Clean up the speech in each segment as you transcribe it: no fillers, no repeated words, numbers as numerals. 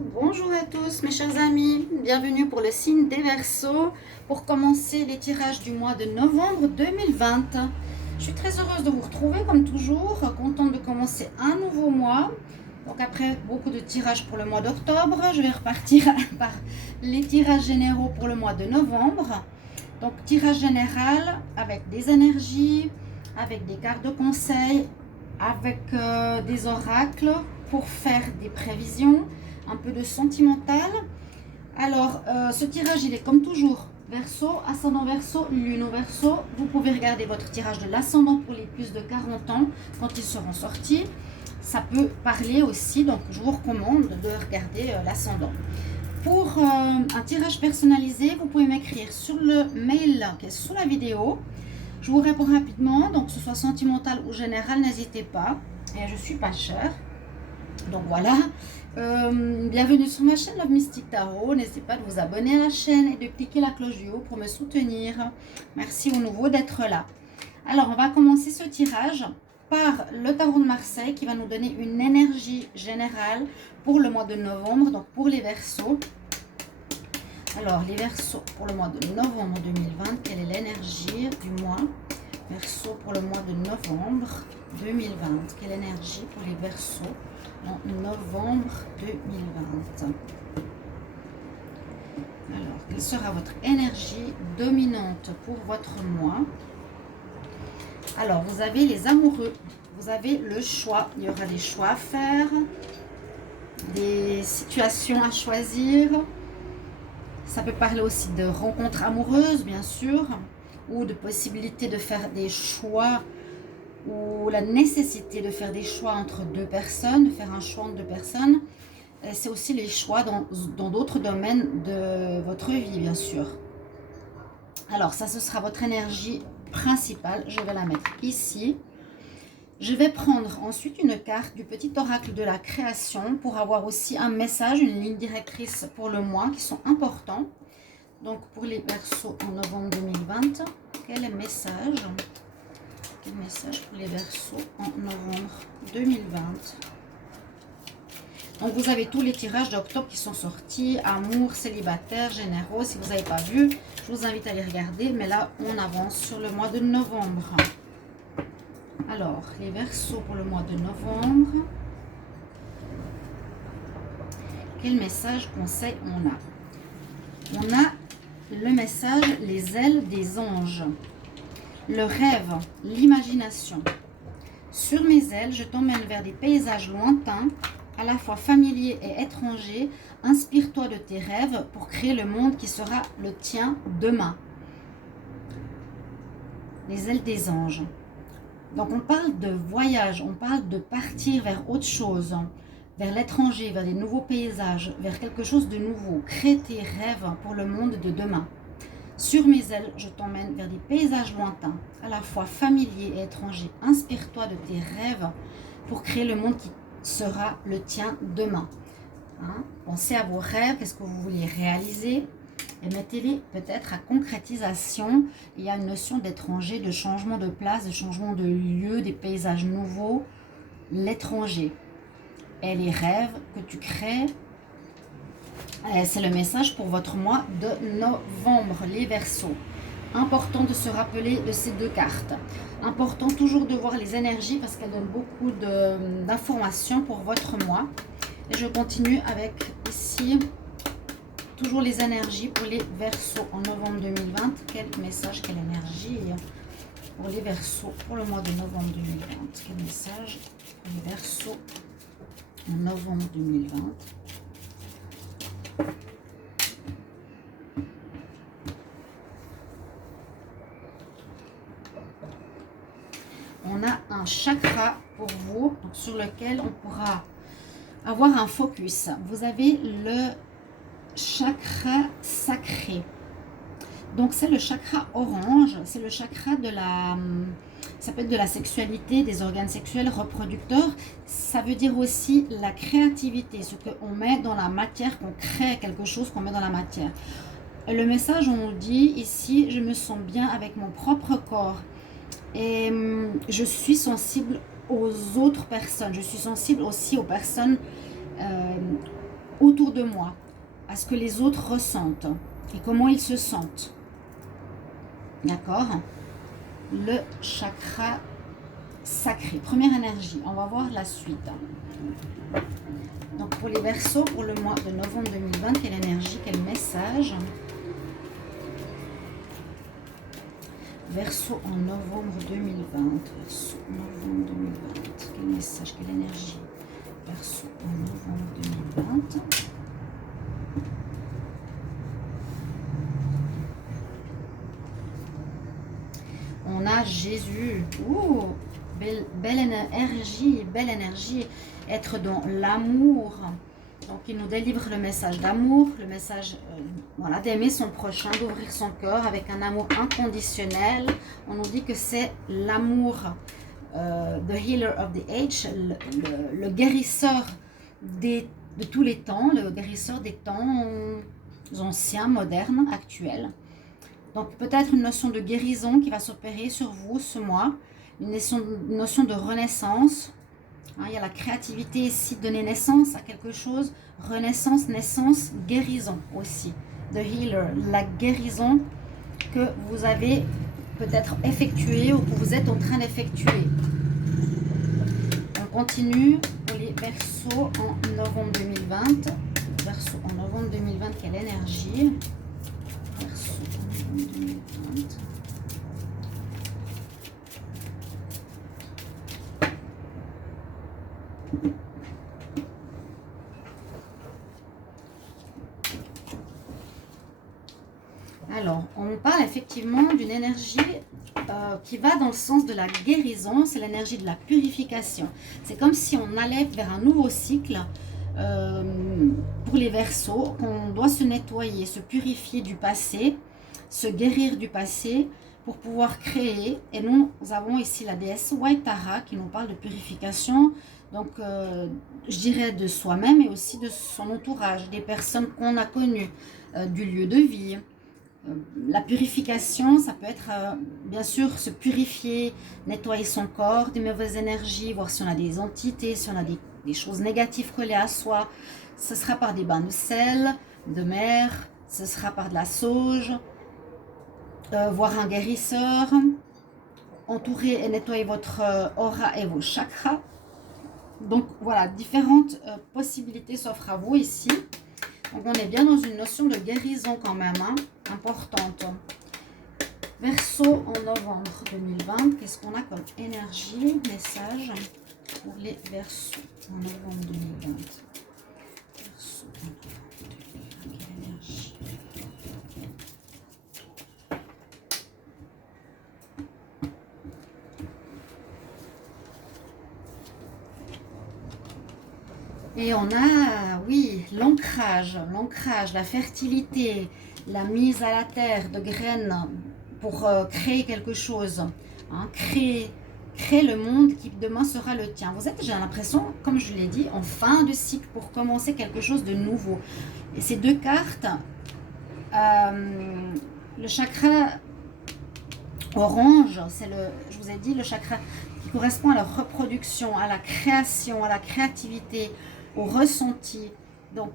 Bonjour à tous mes chers amis, bienvenue pour le signe des Verseaux pour commencer les tirages du mois de novembre 2020. Je suis très heureuse de vous retrouver comme toujours, contente de commencer un nouveau mois. Donc après beaucoup de tirages pour le mois d'octobre, je vais repartir par les tirages généraux pour le mois de novembre. Donc tirage général avec des énergies, avec des cartes de conseil, avec des oracles pour faire des prévisions, un peu de sentimental. Alors, ce tirage, il est comme toujours Verseau, ascendant Verseau, lune au Verseau. Vous pouvez regarder votre tirage de l'ascendant pour les plus de 40 ans quand ils seront sortis. Ça peut parler aussi, donc je vous recommande de regarder l'ascendant. Pour un tirage personnalisé, vous pouvez m'écrire sur le mail qui est sous la vidéo. Je vous réponds rapidement, donc que ce soit sentimental ou général, n'hésitez pas. Et je suis pas chère. Donc voilà, bienvenue sur ma chaîne Love Mystic Tarot. N'hésitez pas de vous abonner à la chaîne et de cliquer la cloche du haut pour me soutenir. Merci aux nouveaux d'être là. Alors, on va commencer ce tirage par le tarot de Marseille qui va nous donner une énergie générale pour le mois de novembre, donc pour les Verseaux. Alors, les Verseaux pour le mois de novembre 2020, quelle est l'énergie du mois Verseau pour le mois de novembre 2020? Quelle énergie pour les Verseaux en novembre 2020? Alors, quelle sera votre énergie dominante pour votre mois? Alors, vous avez les amoureux, vous avez le choix. Il y aura des choix à faire, des situations à choisir. Ça peut parler aussi de rencontres amoureuses, bien sûr, ou de possibilité de faire des choix, ou la nécessité de faire des choix entre deux personnes, de faire un choix entre deux personnes. C'est aussi les choix dans d'autres domaines de votre vie, bien sûr. Alors, ça, ce sera votre énergie principale. Je vais la mettre ici. Je vais prendre ensuite une carte du petit oracle de la création pour avoir aussi un message, une ligne directrice pour le mois qui sont importants. Donc, pour les Verseaux en novembre 2020, quel est le message? Quel message pour les Verseaux en novembre 2020? Donc, vous avez tous les tirages d'octobre qui sont sortis. Amour, célibataire, généraux. Si vous n'avez pas vu, je vous invite à les regarder. Mais là, on avance sur le mois de novembre. Alors, les Verseaux pour le mois de novembre. Quel message, conseil on a? On a le message, les ailes des anges. Le rêve, l'imagination. Sur mes ailes, je t'emmène vers des paysages lointains, à la fois familiers et étrangers. Inspire-toi de tes rêves pour créer le monde qui sera le tien demain. Les ailes des anges. Donc on parle de voyage, on parle de partir vers autre chose, vers l'étranger, vers des nouveaux paysages, vers quelque chose de nouveau. Crée tes rêves pour le monde de demain. Sur mes ailes, je t'emmène vers des paysages lointains, à la fois familiers et étrangers. Inspire-toi de tes rêves pour créer le monde qui sera le tien demain. Hein? Pensez à vos rêves, qu'est-ce que vous voulez réaliser et mettez-les peut-être à concrétisation. Il y a une notion d'étranger, de changement de place, de changement de lieu, des paysages nouveaux, l'étranger. Et les rêves que tu crées, c'est le message pour votre mois de novembre, les Verseaux. Important de se rappeler de ces deux cartes. Important toujours de voir les énergies parce qu'elles donnent beaucoup d'informations pour votre mois. Et je continue avec ici, toujours les énergies pour les Verseaux en novembre 2020. Quel message, quelle énergie pour les Verseaux pour le mois de novembre 2020. Quel message pour les Verseaux en novembre 2020. On a un chakra pour vous, donc sur lequel on pourra avoir un focus. Vous avez le chakra sacré. Donc c'est le chakra orange, c'est le chakra de la... Ça peut être de la sexualité, des organes sexuels reproducteurs. Ça veut dire aussi la créativité, ce qu'on met dans la matière, qu'on crée quelque chose qu'on met dans la matière. Le message, on dit ici, je me sens bien avec mon propre corps. Et je suis sensible aux autres personnes. Je suis sensible aussi aux personnes autour de moi, à ce que les autres ressentent et comment ils se sentent. D'accord? Le chakra sacré, première énergie. On va voir la suite. Donc pour les Verseaux, pour le mois de novembre 2020, quelle énergie, quel message? Verseau en novembre 2020. Verseau novembre 2020. Quel message, quelle énergie? Verseau en novembre 2020. On a Jésus. Oh, belle énergie. Être dans l'amour. Donc, il nous délivre le message d'amour, le message voilà, d'aimer son prochain, d'ouvrir son cœur avec un amour inconditionnel. On nous dit que c'est l'amour, the healer of the age, le guérisseur de tous les temps, le guérisseur des temps anciens, modernes, actuels. Donc, peut-être une notion de guérison qui va s'opérer sur vous ce mois, une notion de renaissance. Il y a la créativité ici, donner naissance à quelque chose, renaissance, naissance, guérison aussi. The healer, la guérison que vous avez peut-être effectuée ou que vous êtes en train d'effectuer. On continue pour les Verseaux en novembre 2020. Verseaux en novembre 2020, quelle énergie? Verseaux en novembre 2020. Alors, on parle effectivement d'une énergie qui va dans le sens de la guérison, c'est l'énergie de la purification. C'est comme si on allait vers un nouveau cycle pour les Verseaux, qu'on doit se nettoyer, se purifier du passé, se guérir du passé pour pouvoir créer. Et nous avons ici la déesse Waitara qui nous parle de purification. Donc, je dirais de soi-même et aussi de son entourage, des personnes qu'on a connues, du lieu de vie. La purification, ça peut être, bien sûr, se purifier, nettoyer son corps des mauvaises énergies, voir si on a des entités, si on a des choses négatives collées à soi. Ce sera par des bains de sel, de mer, ce sera par de la sauge, voir un guérisseur, entourer et nettoyer votre aura et vos chakras. Donc voilà, différentes possibilités s'offrent à vous ici. Donc on est bien dans une notion de guérison quand même, hein, importante. Verseau en novembre 2020, qu'est-ce qu'on a comme énergie, message pour les Verseaux en novembre 2020? Verseau en novembre 2020, quelle énergie? Et on a, oui, l'ancrage, la fertilité, la mise à la terre de graines pour créer quelque chose, hein, créer le monde qui demain sera le tien. Vous êtes, j'ai l'impression, comme je l'ai dit, en fin de cycle pour commencer quelque chose de nouveau. Et ces deux cartes, le chakra orange, c'est je vous ai dit, le chakra qui correspond à la reproduction, à la création, à la créativité, au ressenti. Donc,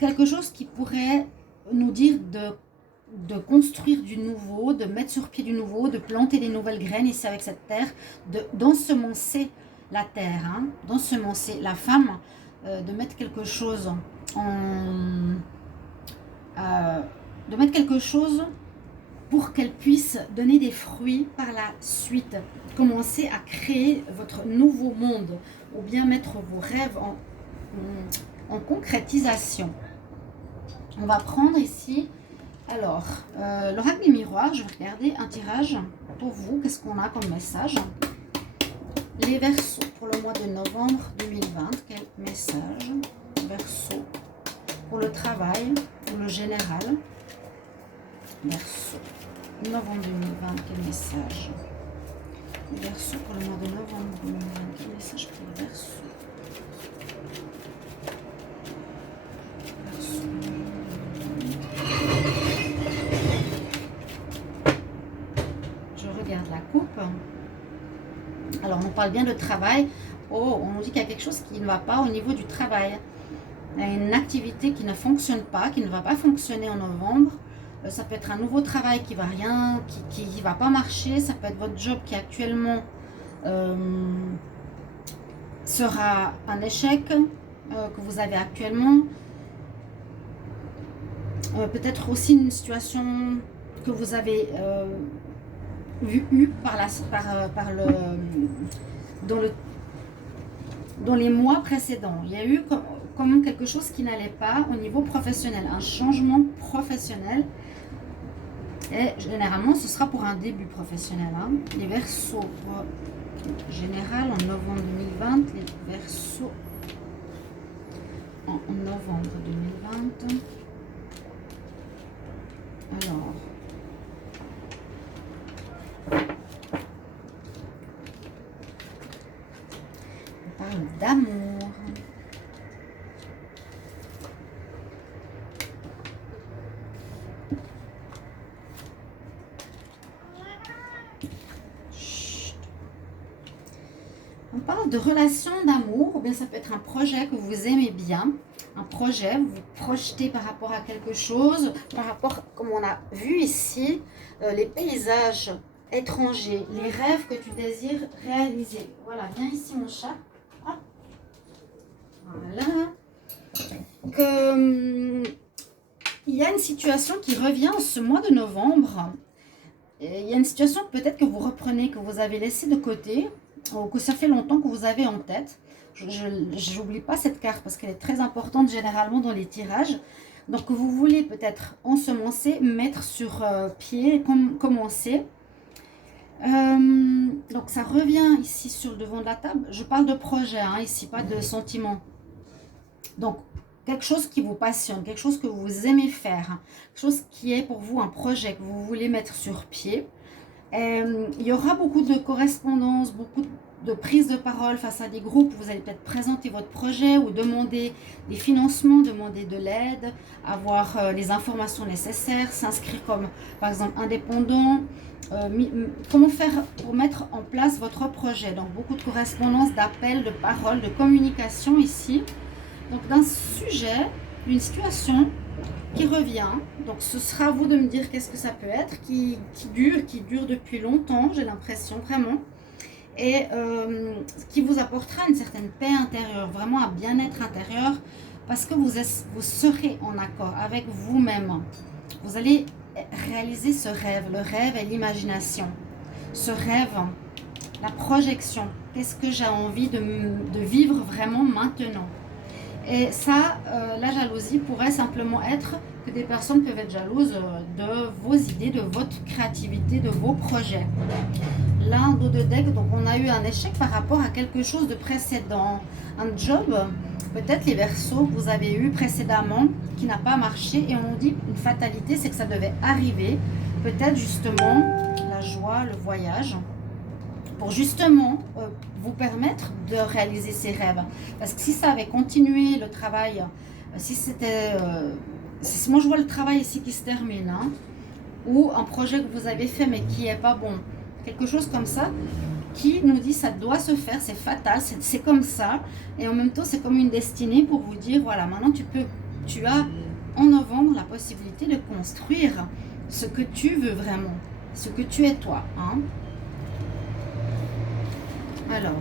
quelque chose qui pourrait nous dire de construire du nouveau, de mettre sur pied du nouveau, de planter des nouvelles graines ici avec cette terre, d'ensemencer la terre, hein, d'ensemencer la femme, de mettre quelque chose de mettre quelque chose pour qu'elle puisse donner des fruits par la suite. Commencer à créer votre nouveau monde ou bien mettre vos rêves en concrétisation. On va prendre ici, alors, l'oracle des miroirs. Je vais regarder un tirage pour vous. Qu'est-ce qu'on a comme message? Les Verseaux pour le mois de novembre 2020. Quel message? Verseaux pour le travail, pour le général. Verseaux, novembre 2020. Quel message? Verseaux pour le mois de novembre 2020. Quel message pour le Verseau? La coupe. Alors on parle bien de travail. Oh, on nous dit qu'il y a quelque chose qui ne va pas au niveau du travail. Il y a une activité qui ne fonctionne pas, qui ne va pas fonctionner en novembre. Ça peut être un nouveau travail qui va rien, qui va pas marcher. Ça peut être votre job qui actuellement sera un échec que vous avez actuellement. Peut-être aussi une situation que vous avez eue dans les mois précédents. Il y a eu comme quelque chose qui n'allait pas au niveau professionnel, un changement professionnel. Et généralement, ce sera pour un début professionnel. Hein. Les Verseaux, en général, en novembre 2020, les Verseaux en novembre 2020. Alors, on parle d'amour. On parle de relation d'amour, ou bien ça peut être un projet que vous aimez bien. Un projet, vous vous projetez par rapport à quelque chose, par rapport, comme on a vu ici, les paysages étrangers, les rêves que tu désires réaliser. Voilà, viens ici mon chat. Ah. Voilà. Il y a une situation qui revient ce mois de novembre. Il y a une situation peut-être que vous reprenez, que vous avez laissé de côté, ou que ça fait longtemps que vous avez en tête. Je n'oublie pas cette carte parce qu'elle est très importante généralement dans les tirages. Donc vous voulez peut-être ensemencer, mettre sur pied, commencer. Donc ça revient ici sur le devant de la table. Je parle de projet, hein, ici, pas de sentiment. Donc quelque chose qui vous passionne, quelque chose que vous aimez faire, hein, quelque chose qui est pour vous un projet que vous voulez mettre sur pied. Il y aura beaucoup de correspondances, beaucoup de prise de parole face à des groupes. Vous allez peut-être présenter votre projet ou demander des financements, demander de l'aide, avoir les informations nécessaires, s'inscrire comme par exemple indépendant. Comment faire pour mettre en place votre projet. Donc beaucoup de correspondances, d'appels, de paroles, de communication ici. Donc d'un sujet, d'une situation qui revient. Donc ce sera à vous de me dire qu'est-ce que ça peut être, qui dure depuis longtemps, j'ai l'impression vraiment. Et qui vous apportera une certaine paix intérieure, vraiment un bien-être intérieur, parce que vous serez en accord avec vous-même. Vous allez réaliser ce rêve, le rêve et l'imagination. Ce rêve, la projection, qu'est-ce que j'ai envie de vivre vraiment maintenant. Et ça, la jalousie pourrait simplement être que des personnes peuvent être jalouses de vos idées, de votre créativité, de vos projets. Là, un dos de deck, donc on a eu un échec par rapport à quelque chose de précédent. Un job, peut-être les Verseaux que vous avez eu précédemment, qui n'a pas marché. Et on dit une fatalité, c'est que ça devait arriver. Peut-être justement la joie, le voyage, pour justement vous permettre de réaliser ces rêves. Parce que si ça avait continué, le travail, si c'était... moi je vois le travail ici qui se termine, hein, ou un projet que vous avez fait mais qui n'est pas bon, quelque chose comme ça, qui nous dit ça doit se faire, c'est fatal, c'est comme ça, et en même temps c'est comme une destinée pour vous dire, voilà, maintenant tu as en novembre la possibilité de construire ce que tu veux vraiment, ce que tu es toi, hein. Alors,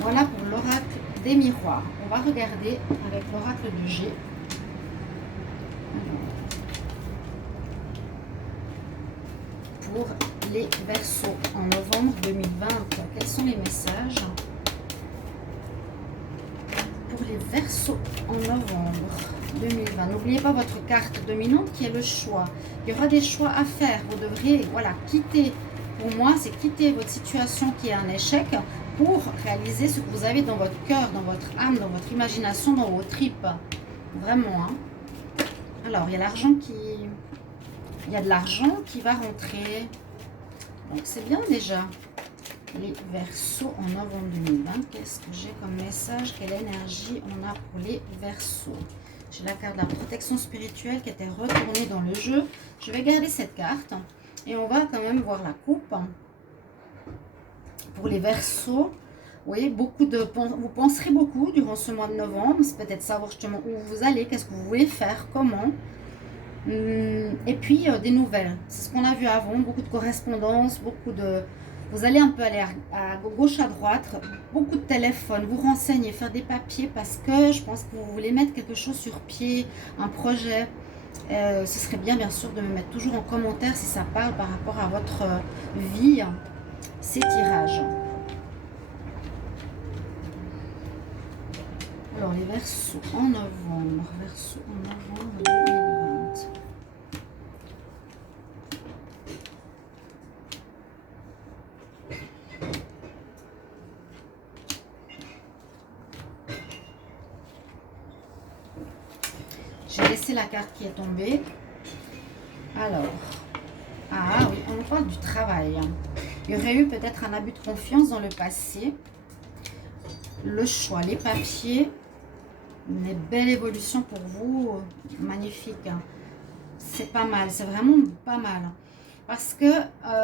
voilà pour l'oracle des miroirs. On va regarder avec l'oracle de G. Pour les Verseaux en novembre 2020, quels sont les messages pour les Verseaux en novembre 2020? N'oubliez pas votre carte dominante qui est le choix. Il y aura des choix à faire. Vous devrez, voilà, quitter. Pour moi, c'est quitter votre situation qui est un échec pour réaliser ce que vous avez dans votre cœur, dans votre âme, dans votre imagination, dans vos tripes. Vraiment, hein. Alors, il y a l'argent qui... Il y a de l'argent qui va rentrer. Donc, c'est bien déjà. Les Verseaux en novembre 2020. Qu'est-ce que j'ai comme message? Quelle énergie on a pour les Verseaux? J'ai la carte de la protection spirituelle qui était retournée dans le jeu. Je vais garder cette carte. Et on va quand même voir la coupe. Pour les Verseaux, Oui, vous penserez beaucoup durant ce mois de novembre. C'est peut-être savoir justement où vous allez, qu'est-ce que vous voulez faire, comment. Et puis des nouvelles. C'est ce qu'on a vu avant, beaucoup de correspondances, beaucoup de... Vous allez un peu aller à gauche, à droite, beaucoup de téléphones, vous renseigner, faire des papiers parce que je pense que vous voulez mettre quelque chose sur pied, un projet. Ce serait bien sûr de me mettre toujours en commentaire si ça parle par rapport à votre vie, ces tirages. Alors les Verseaux en novembre, 2020. J'ai laissé la carte qui est tombée. Alors, ah oui, on parle du travail. Il y aurait eu peut-être un abus de confiance dans le passé. Le choix, les papiers, une belle évolution pour vous, magnifique. C'est pas mal, c'est vraiment pas mal. Parce que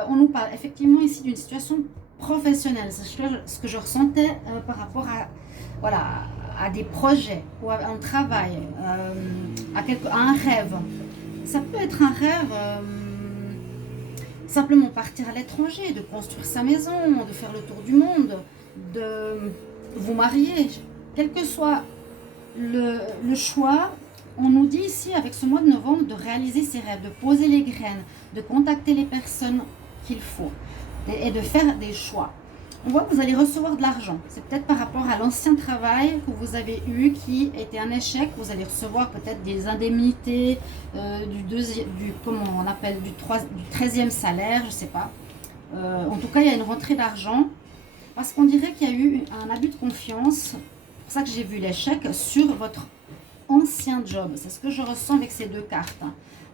on nous parle effectivement ici d'une situation professionnelle. C'est ce que je ressentais par rapport à, voilà, à des projets ou à un travail, à un rêve. Ça peut être un rêve, simplement partir à l'étranger, de construire sa maison, de faire le tour du monde, de vous marier. Quel que soit le choix, on nous dit ici, avec ce mois de novembre, de réaliser ses rêves, de poser les graines, de contacter les personnes qu'il faut et de faire des choix. On voit que vous allez recevoir de l'argent. C'est peut-être par rapport à l'ancien travail que vous avez eu qui était un échec. Vous allez recevoir peut-être des indemnités comment on appelle, du 13e salaire, je ne sais pas. En tout cas, il y a une rentrée d'argent parce qu'on dirait qu'il y a eu un abus de confiance. C'est pour ça que j'ai vu l'échec sur votre ancien job. C'est ce que je ressens avec ces deux cartes.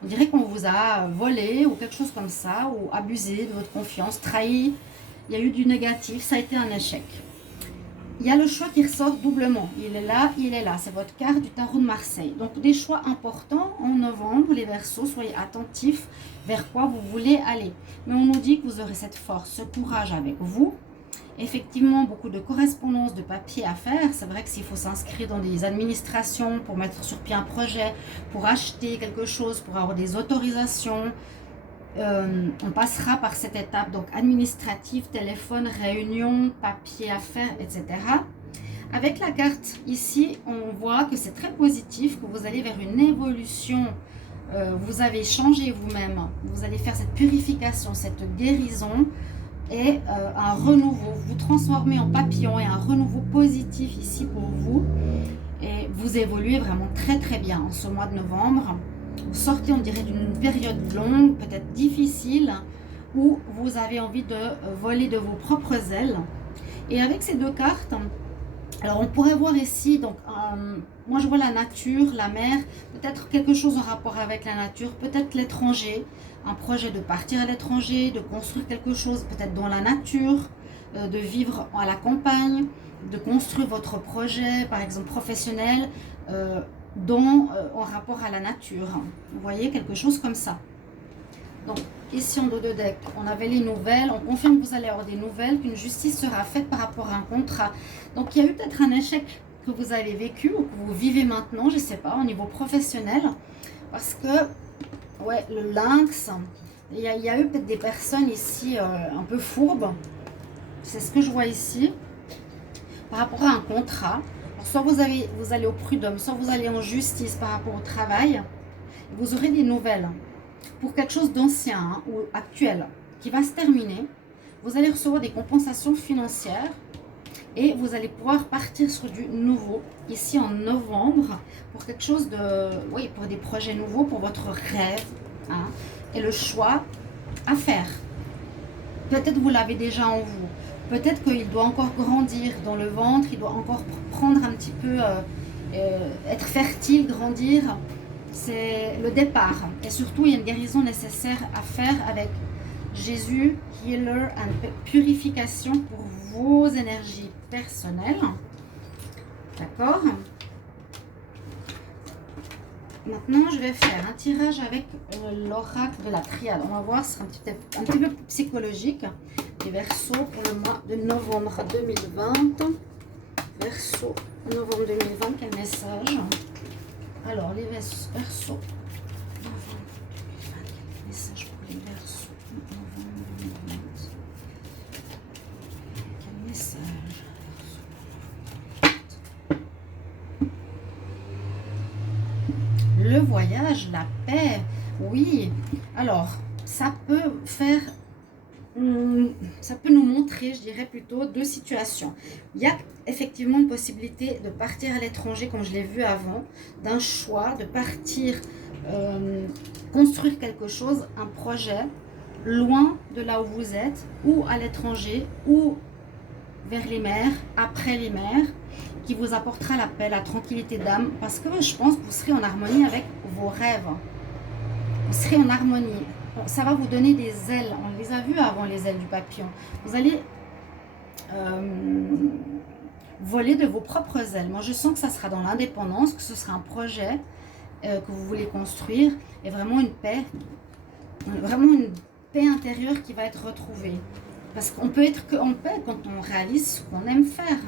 On dirait qu'on vous a volé ou quelque chose comme ça, ou abusé de votre confiance, trahi. Il y a eu du négatif, ça a été un échec. Il y a le choix qui ressort doublement. Il est là, il est là. C'est votre carte du tarot de Marseille. Donc des choix importants en novembre, les Verseaux. Soyez attentifs vers quoi vous voulez aller. Mais on nous dit que vous aurez cette force, ce courage avec vous. Effectivement, beaucoup de correspondances, de papiers à faire. C'est vrai que s'il faut s'inscrire dans des administrations pour mettre sur pied un projet, pour acheter quelque chose, pour avoir des autorisations, on passera par cette étape, donc administrative, téléphone, réunion, papier à faire, etc. Avec la carte ici, on voit que c'est très positif, que vous allez vers une évolution. Vous avez changé vous-même, vous allez faire cette purification, cette guérison et un renouveau. Vous transformez en papillon et un renouveau positif ici pour vous. Et vous évoluez vraiment très très bien en ce mois de novembre. Vous sortez, on dirait, d'une période longue, peut-être difficile, où vous avez envie de voler de vos propres ailes. Et avec ces deux cartes, alors on pourrait voir ici, donc moi je vois la nature, la mer, peut-être quelque chose en rapport avec la nature, peut-être l'étranger, un projet de partir à l'étranger, de construire quelque chose peut-être dans la nature, de vivre à la campagne, de construire votre projet, par exemple professionnel, en rapport à la nature. Vous voyez, quelque chose comme ça. Donc, ici en dos de deck, on avait les nouvelles. On confirme que vous allez avoir des nouvelles, qu'une justice sera faite par rapport à un contrat. Donc, il y a eu peut-être un échec que vous avez vécu ou que vous vivez maintenant, je ne sais pas, au niveau professionnel. Parce que, ouais, le lynx, il y a eu peut-être des personnes ici un peu fourbes. C'est ce que je vois ici. Par rapport à un contrat. Soit vous allez au prud'homme, soit vous allez en justice par rapport au travail. Vous aurez des nouvelles pour quelque chose d'ancien ou actuel qui va se terminer. Vous allez recevoir des compensations financières et vous allez pouvoir partir sur du nouveau ici en novembre pour quelque chose de, oui, pour des projets nouveaux, pour votre rêve, hein, et le choix à faire. Peut-être vous l'avez déjà en vous. Peut-être qu'il doit encore grandir dans le ventre, il doit encore prendre un petit peu, être fertile, grandir. C'est le départ. Et surtout, il y a une guérison nécessaire à faire avec Jésus, healer and purification pour vos énergies personnelles. D'accord? Maintenant, je vais faire un tirage avec l'oracle de la triade. On va voir, ce sera un petit peu psychologique. les Verseaux pour le mois de novembre 2020. Verseau, novembre 2020, quel message? Alors, les Verseaux, novembre 2020, quel message pour les Verseaux, novembre 2020? Quel message? Le voyage, la paix, oui. Alors, ça peut faire... ça peut nous montrer, je dirais plutôt, deux situations. Il y a effectivement une possibilité de partir à l'étranger, comme je l'ai vu avant, d'un choix, de partir construire quelque chose, un projet, loin de là où vous êtes, ou à l'étranger, ou vers les mers, après les mers, qui vous apportera la paix, la tranquillité d'âme, parce que je pense que vous serez en harmonie avec vos rêves. Vous serez en harmonie. Ça va vous donner des ailes. On les a vues avant, les ailes du papillon. Vous allez voler de vos propres ailes. Moi, je sens que ça sera dans l'indépendance, que ce sera un projet que vous voulez construire et vraiment une paix intérieure qui va être retrouvée. Parce qu'on peut être qu'en paix quand on réalise ce qu'on aime faire.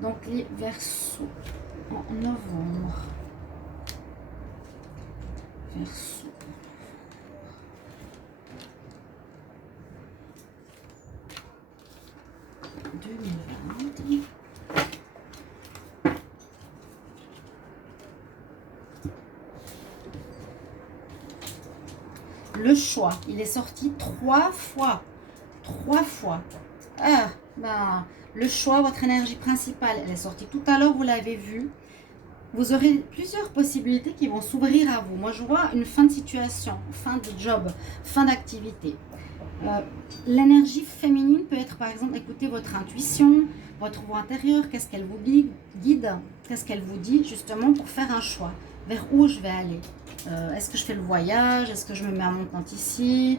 Donc, les Verseaux en novembre. Verseaux. Le choix, il est sorti 3 fois. 3 fois. Ah, ben, le choix, votre énergie principale, elle est sortie tout à l'heure, vous l'avez vu. Vous aurez plusieurs possibilités qui vont s'ouvrir à vous. Moi, je vois une fin de situation, fin de job, fin d'activité. L'énergie féminine peut être, par exemple, écouter votre intuition, votre voix intérieure, qu'est-ce qu'elle vous guide, qu'est-ce qu'elle vous dit, justement, pour faire un choix. Vers où je vais aller? Est-ce que je fais le voyage? Est-ce que je me mets à mon compte ici?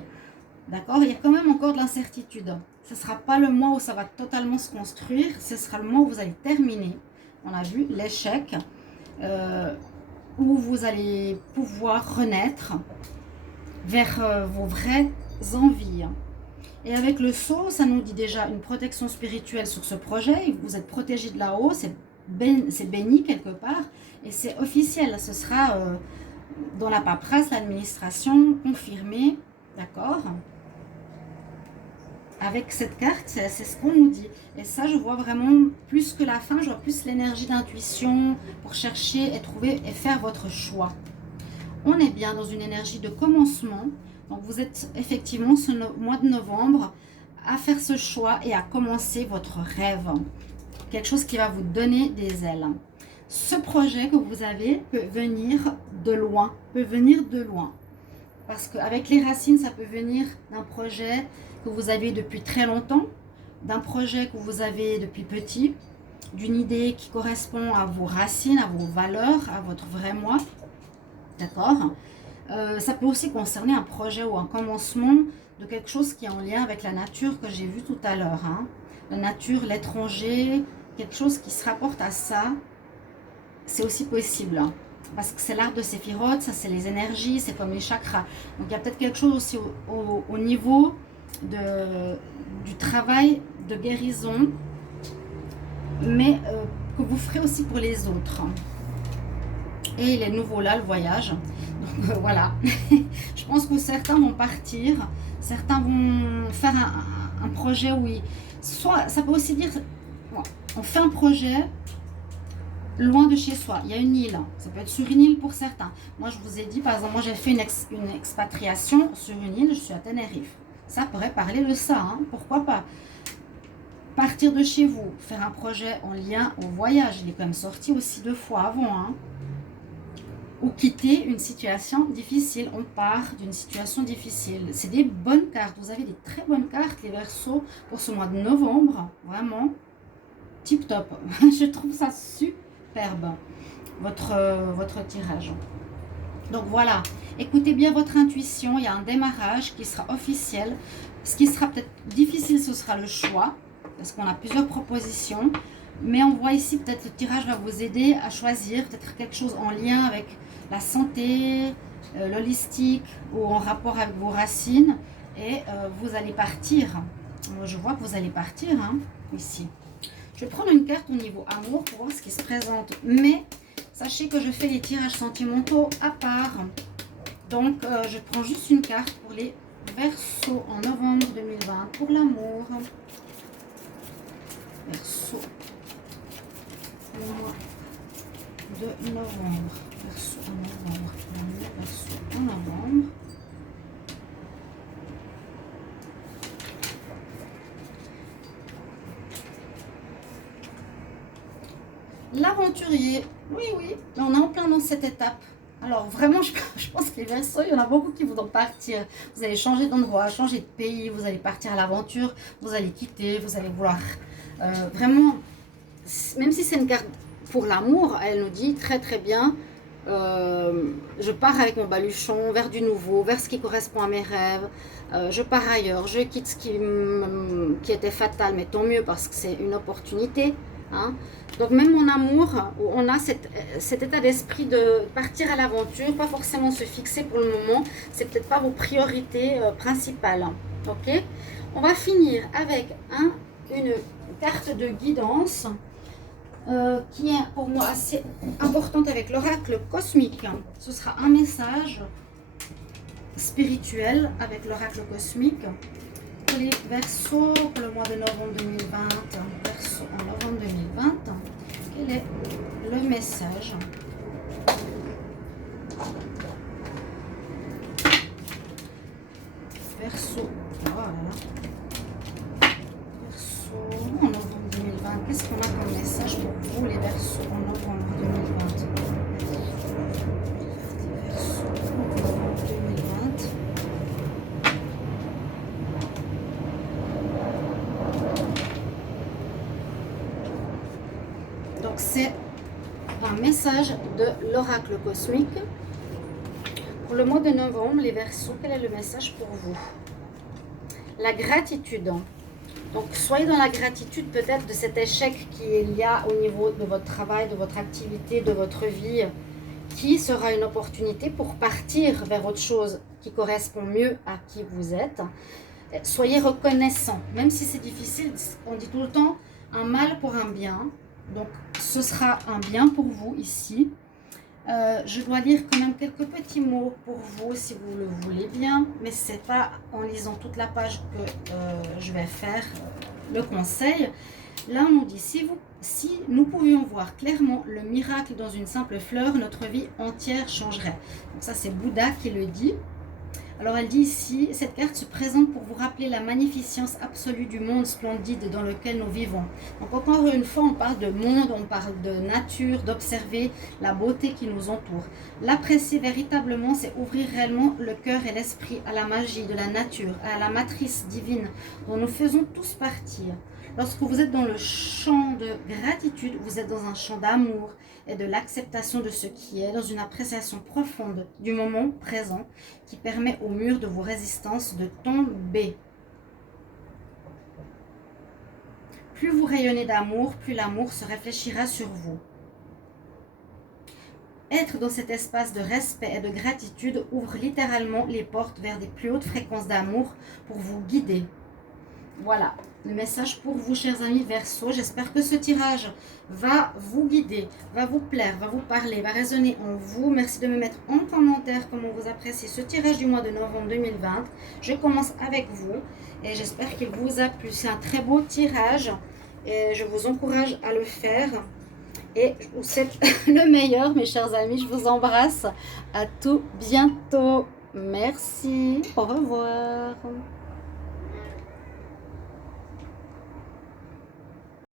D'accord? Il y a quand même encore de l'incertitude. Ce ne sera pas le mois où ça va totalement se construire, ce sera le mois où vous allez terminer. On a vu l'échec, où vous allez pouvoir renaître vers vos vraies envies. Et avec le sceau, ça nous dit déjà une protection spirituelle sur ce projet. Vous êtes protégé de là-haut, c'est béni quelque part. Et c'est officiel, ce sera dans la paperasse, l'administration, confirmé. D'accord? Avec cette carte, c'est ce qu'on nous dit. Et ça, je vois vraiment plus que la fin, je vois plus l'énergie d'intuition pour chercher et trouver et faire votre choix. On est bien dans une énergie de commencement. Donc, vous êtes effectivement ce mois de novembre à faire ce choix et à commencer votre rêve. Quelque chose qui va vous donner des ailes. Ce projet que vous avez peut venir de loin, Parce qu'avec les racines, ça peut venir d'un projet que vous avez depuis très longtemps, d'un projet que vous avez depuis petit, d'une idée qui correspond à vos racines, à vos valeurs, à votre vrai moi. D'accord? Ça peut aussi concerner un projet ou un commencement de quelque chose qui est en lien avec la nature que j'ai vu tout à l'heure. Hein. La nature, l'étranger, quelque chose qui se rapporte à ça, c'est aussi possible. Hein. Parce que c'est l'art de Séphiroth, ça c'est les énergies, c'est comme les chakras. Donc il y a peut-être quelque chose aussi au niveau du travail de guérison, mais que vous ferez aussi pour les autres. Et il est nouveau là, le voyage. Donc voilà, je pense que certains vont partir, certains vont faire un projet où soit, ça peut aussi dire, on fait un projet loin de chez soi, il y a une île, ça peut être sur une île pour certains. Moi je vous ai dit, par exemple, moi j'ai fait une expatriation sur une île, je suis à Tenerife. Ça pourrait parler de ça, hein, pourquoi pas. Partir de chez vous, faire un projet en lien au voyage, il est quand même sorti aussi 2 fois avant, hein. Ou quitter une situation difficile, on part d'une situation difficile. C'est des bonnes cartes, vous avez des très bonnes cartes les Verseaux pour ce mois de novembre, vraiment tip top. Je trouve ça superbe, votre tirage. Donc voilà, écoutez bien votre intuition, il y a un démarrage qui sera officiel. Ce qui sera peut-être difficile, ce sera le choix, parce qu'on a plusieurs propositions. Mais on voit ici, peut-être le tirage va vous aider à choisir peut-être quelque chose en lien avec la santé, l'holistique ou en rapport avec vos racines. Et vous allez partir Je vois que vous allez partir, hein, ici. Je vais prendre une carte au niveau amour pour voir ce qui se présente. Mais sachez que je fais les tirages sentimentaux à part. Donc, je prends juste une carte pour les Verseaux en novembre 2020 pour l'amour. Verseau. Le mois de novembre. Verseau en novembre. Verseau en novembre. L'aventurier, oui, oui, on est en plein dans cette étape. Alors vraiment, je pense que les Verseaux, il y en a beaucoup qui voudront partir. Vous allez changer d'endroit, changer de pays, vous allez partir à l'aventure, vous allez quitter, vous allez vouloir vraiment, même si c'est une carte pour l'amour, elle nous dit très très bien, je pars avec mon baluchon vers du nouveau, vers ce qui correspond à mes rêves, je pars ailleurs, je quitte ce qui était fatal, mais tant mieux parce que c'est une opportunité. Hein. Donc même mon amour, on a cet état d'esprit de partir à l'aventure, pas forcément se fixer pour le moment, c'est peut-être pas vos priorités principales. Ok, on va finir avec une carte de guidance qui est pour moi assez importante avec l'oracle cosmique. Ce sera un message spirituel avec l'oracle cosmique. Pour les Verseaux, pour le mois de novembre 2020, Verseau en novembre 2020, quel est le message? Verseau, voilà. Verseau en novembre 2020, qu'est-ce qu'on a comme message pour vous les Verseaux en novembre 2020? Verseau en novembre 2020. Donc c'est un message de l'oracle cosmique. Pour le mois de novembre, les Verseaux, quel est le message pour vous? La gratitude. Donc soyez dans la gratitude peut-être de cet échec qu'il y a au niveau de votre travail, de votre activité, de votre vie, qui sera une opportunité pour partir vers autre chose qui correspond mieux à qui vous êtes. Soyez reconnaissant, même si c'est difficile, on dit tout le temps un mal pour un bien. Donc, ce sera un bien pour vous ici. Je dois lire quand même quelques petits mots pour vous si vous le voulez bien. Mais ce n'est pas en lisant toute la page que je vais faire le conseil. Là, on nous dit, si nous pouvions voir clairement le miracle dans une simple fleur, notre vie entière changerait. Donc ça, c'est Bouddha qui le dit. Alors elle dit ici, cette carte se présente pour vous rappeler la magnificence absolue du monde splendide dans lequel nous vivons. Donc encore une fois, on parle de monde, on parle de nature, d'observer la beauté qui nous entoure. L'apprécier véritablement, c'est ouvrir réellement le cœur et l'esprit à la magie de la nature, à la matrice divine dont nous faisons tous partie. Lorsque vous êtes dans le champ de gratitude, vous êtes dans un champ d'amour et de l'acceptation de ce qui est, dans une appréciation profonde du moment présent qui permet au mur de vos résistances de tomber. Plus vous rayonnez d'amour, plus l'amour se réfléchira sur vous. Être dans cet espace de respect et de gratitude ouvre littéralement les portes vers des plus hautes fréquences d'amour pour vous guider. Voilà, le message pour vous, chers amis Verseaux. J'espère que ce tirage va vous guider, va vous plaire, va vous parler, va résonner en vous. Merci de me mettre en commentaire comment vous appréciez ce tirage du mois de novembre 2020. Je commence avec vous et j'espère qu'il vous a plu. C'est un très beau tirage et je vous encourage à le faire. Et je vous souhaite le meilleur, mes chers amis. Je vous embrasse. À tout bientôt. Merci. Au revoir.